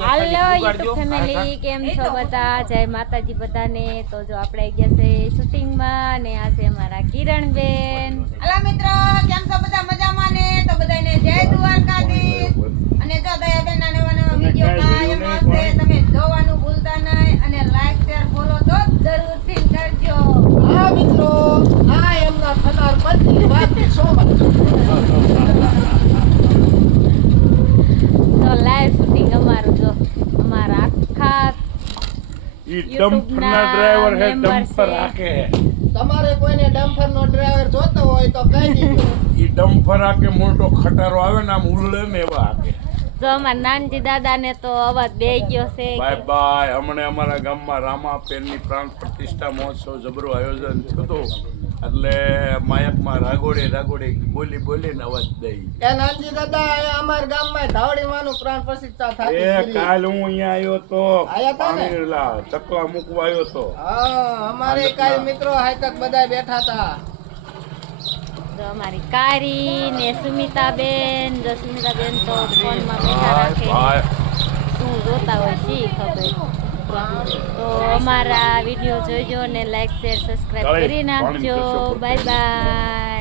હાલો YouTube family, કેમ છો બધા? જય માતાજી બધાને. તો જો આપણે ગયા છે શૂટિંગમાં ને આ છે અમારા કિરણબેન. હાલો મિત્રો, કેમ છો બધા? મજામાં ને? તો બધાને જય દ્વારકાધીશ. અને જો દયાબેન ના નવા નવા વિડિયો કાયમ આવશે, તમે જોવાનું ભૂલતા નહીં અને લાઈક શેર ફોલો તો જરૂરથી કરજો. હા મિત્રો, આ એમના થનાર પતિ વાતની શોભા. તો લાઈવ શૂટિંગ અમારું જો અમારા આખા ઈ ડમ્પરના ડ્રાઈવર હે, ડમ્પર હાકે હે. તમારે કોઈને ડમ્પરનો ડ્રાઈવર જોતો હોય તો કહી દીજો. ઈ ડમ્પર હાકે મોટો ખટારો આવે ને આમ ઉલ્લે ને એવા હાકે. જો અમારા નાનજી દાદાને તો અવાજ બે ગયો છે. Bye bye. હમણે અમારા ગામમાં રામાપેનની પ્રાણ પ્રતિષ્ઠા મહોત્સવ જબરું આયોજન થતું, એટલે માયકમાં રાગોડે બોલીને અવાજ દઈ. એ નાનજી દાદા, અહીંયા અમારા ગામમાં ધાવડીમાંનું પ્રાણ પ્રતિષ્ઠા એ થાતી. કાલ હું અહીંયા આવ્યો તો, આયા તા ને? પાણી ચકલા મૂકવા આવ્યો તો. હા, અમારે કાઈ મિત્રો હાઈ તક બધા બેઠા હતા. જો અમારી કારી ને સુમિતાબેન, જો સુમિતાબેન તો ફોનમાં બેઠા રાખે, ભાઈ શું જોતા હોય શી ખબર. તો અમારા વિડીયો જોઈજો ને લાઈક શેર સબસ્ક્રાઇબ કરી નાખજો. Bye bye.